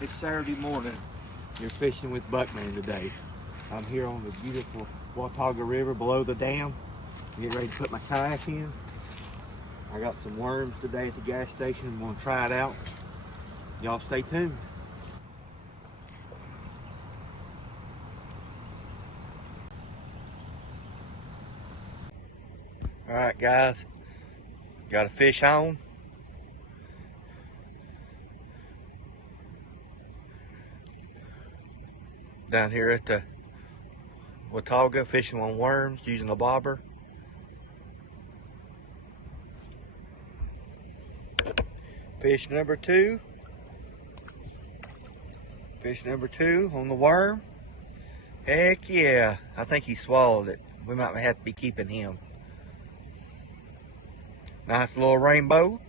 It's Saturday morning. You're fishing with Buckman today. I'm here on the beautiful Watauga River below the dam. Getting ready to put my kayak in. I got some worms today at the gas station. I'm gonna try it out. Y'all stay tuned. All right, guys, got a fish on. Down here at the Watauga, fishing on worms using a bobber. Fish number two. Fish number two on the worm. Heck yeah, I think he swallowed it. We might have to be keeping him. Nice little rainbow.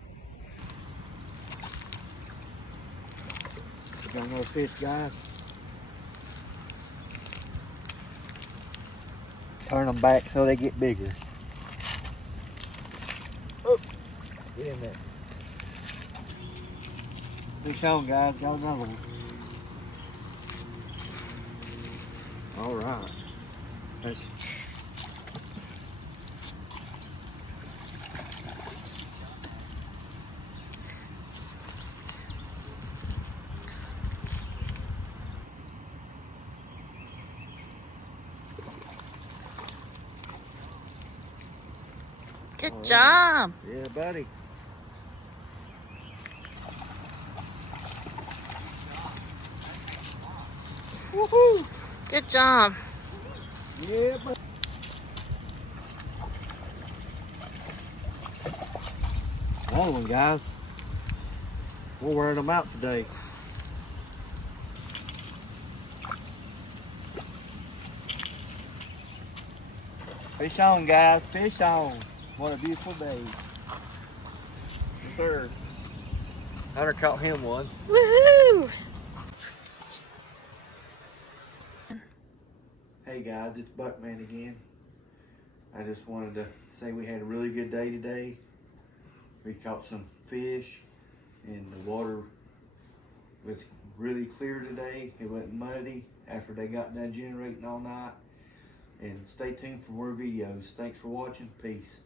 Got another fish, guys. Turn them back so they get bigger. Oh, get in there. Fish on, guys. Got another one. All right. That's Good job. Yeah, buddy. Woohoo! Good job. Yeah, buddy. Another one, guys. We're wearing them out today. Fish on, guys. Fish on. What a beautiful day. Yes, sir. Hunter caught him one. Woohoo! Hey guys, it's Buckman again. I just wanted to say we had a really good day today. We caught some fish and the water was really clear today. It wasn't muddy after they got done generating all night. And stay tuned for more videos. Thanks for watching. Peace.